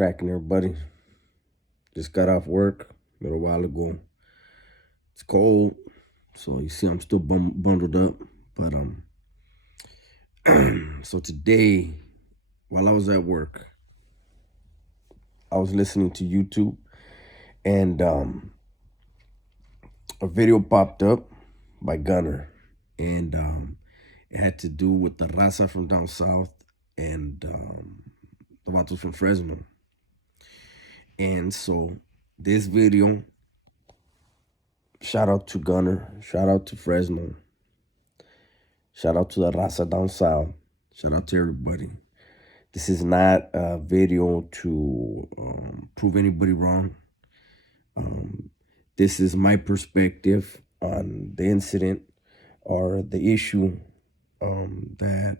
cracking, everybody? Just got off work a little while ago. It's cold, so you see I'm still bundled up. But so today, while I was at work, I was listening to YouTube, and a video popped up by Gunner, and it had to do with the raza from down south and the vatos from Fresno. And so this video, shout out to Gunner, shout out to Fresno, shout out to the raza down south, shout out to everybody. This is not a video to prove anybody wrong. This is my perspective on the incident or the issue that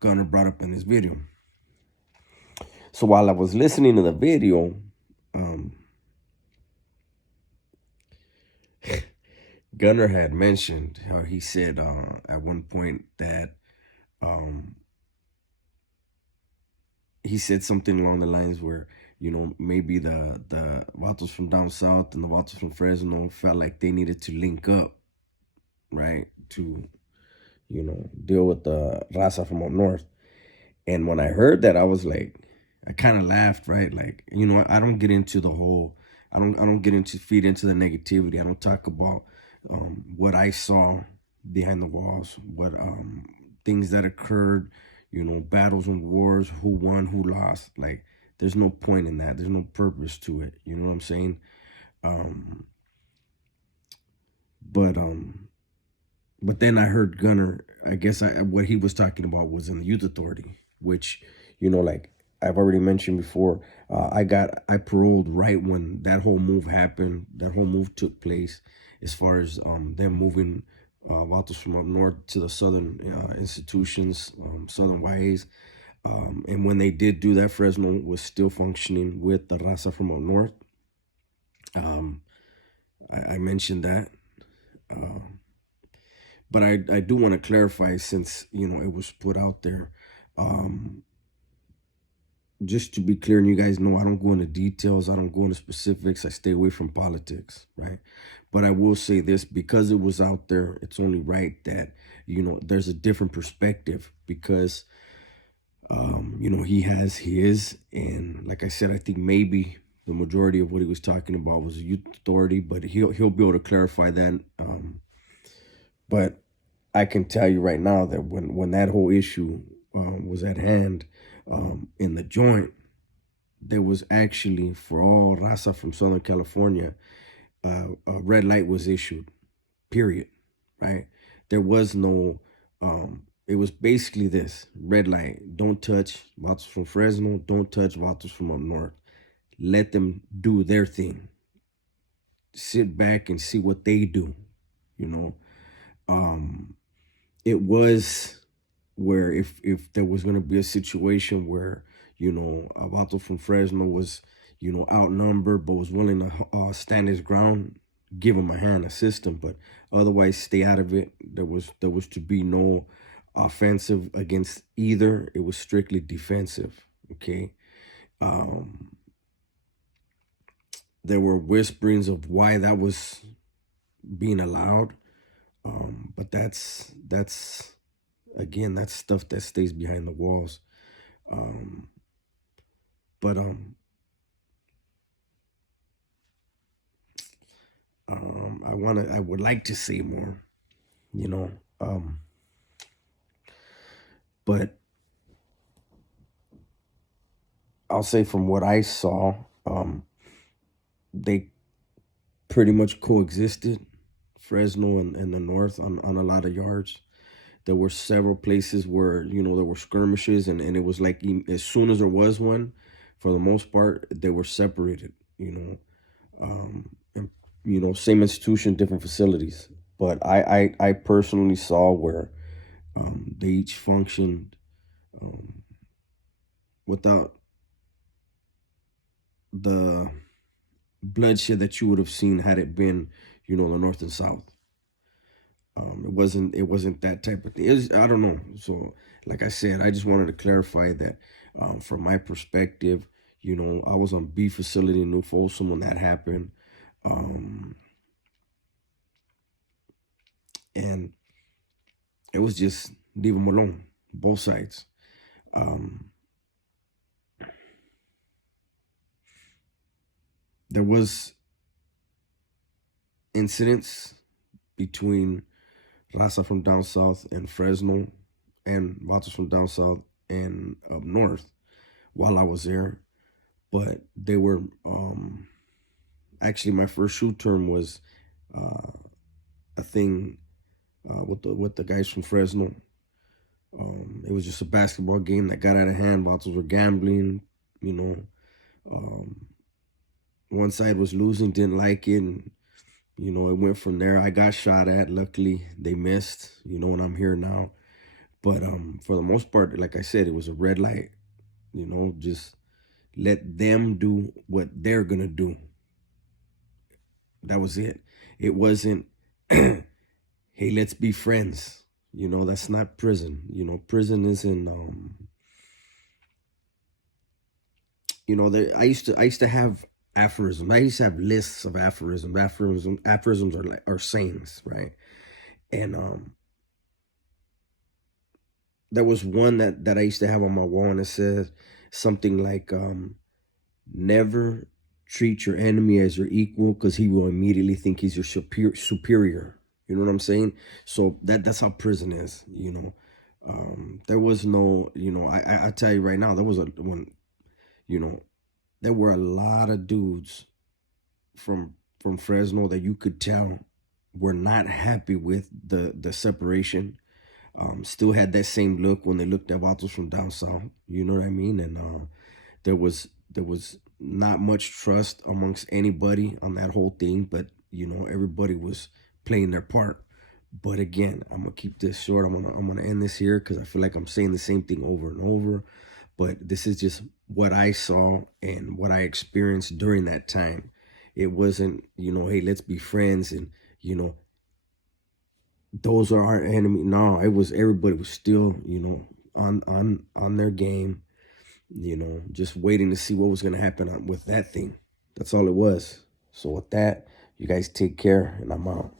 Gunner brought up in this video. So while I was listening to the video, Gunner had mentioned how he said at one point that he said something along the lines where, maybe the vatos from down south and the vatos from Fresno felt like they needed to link up, right, to, deal with the raza from up north. And when I heard that, I was like, I kind of laughed, right? Like, I don't get into the whole, I don't get into feed into the negativity. I don't talk about what I saw behind the walls, what things that occurred, battles and wars, who won, who lost. Like, there's no point in that. There's no purpose to it. You know what I'm saying? But then I heard Gunner, I guess what he was talking about was in the youth authority, which, like I've already mentioned before, I paroled right when that whole move happened, that whole move took place, as far as them moving vatos from up north to the southern institutions, southern YAs. And when they did do that, Fresno was still functioning with the raza from up north. I mentioned that. But I do want to clarify, since, it was put out there, just to be clear, and you guys know I don't go into details, I don't go into specifics, I stay away from politics, right? But I will say this, because it was out there, it's only right that, there's a different perspective, because, he has his, and like I said, I think maybe the majority of what he was talking about was a youth authority, but he'll be able to clarify that. But I can tell you right now that when that whole issue was at hand in the joint, there was actually, for all raza from Southern California, a red light was issued, period, right? There was no, it was basically this: red light, don't touch vatos from Fresno, don't touch vatos from up north. Let them do their thing. Sit back and see what they do, It was where if there was going to be a situation where, a vato from Fresno was, outnumbered, but was willing to stand his ground, give him a hand, assist him, but otherwise stay out of it. There was to be no offensive against either. It was strictly defensive. Okay. There were whisperings of why that was being allowed. But that's again, that's stuff that stays behind the walls. But I would like to say more, but I'll say from what I saw, they pretty much coexisted, Fresno and the north, on a lot of yards. There were several places where, there were skirmishes, and it was like, as soon as there was one, for the most part, they were separated, and, same institution, different facilities. But I personally saw where they each functioned without the bloodshed that you would have seen had it been, the north and south. It wasn't that type of thing. I don't know. So like I said, I just wanted to clarify that from my perspective, I was on B facility in New Folsom when that happened. Um, and it was just leave them alone, both sides. Um, there was incidents between Raza from down south and Fresno and Vatos from down south and up north while I was there. But they were actually my first shoot term was uh, a thing with the guys from Fresno. It was just a basketball game that got out of hand. Vatos were gambling, you know. Um, one side was losing, didn't like it, and it went from there. I got shot at. Luckily, they missed. And I'm here now. But for the most part, like I said, it was a red light. Just let them do what they're gonna do. That was it. It wasn't, hey, let's be friends. That's not prison. Prison isn't. I used to have aphorisms. I used to have lists of aphorisms. Aphorisms are sayings, right? And there was one that I used to have on my wall, and it says something like, never treat your enemy as your equal, because he will immediately think he's your superior. You know what I'm saying? So that's how prison is. There was no, I tell you right now, there was you know, there were a lot of dudes from Fresno that you could tell were not happy with the separation. Still had that same look when they looked at Vatos from down south. You know what I mean? And there was not much trust amongst anybody on that whole thing, but everybody was playing their part. But again, I'm gonna keep this short. I'm gonna end this here because I feel like I'm saying the same thing over and over. But this is just what I saw and what I experienced during that time. It wasn't, hey, let's be friends and you know those are our enemy. No, it was everybody was still, on their game, just waiting to see what was gonna happen with that thing. That's all it was. So with that, you guys take care, and I'm out.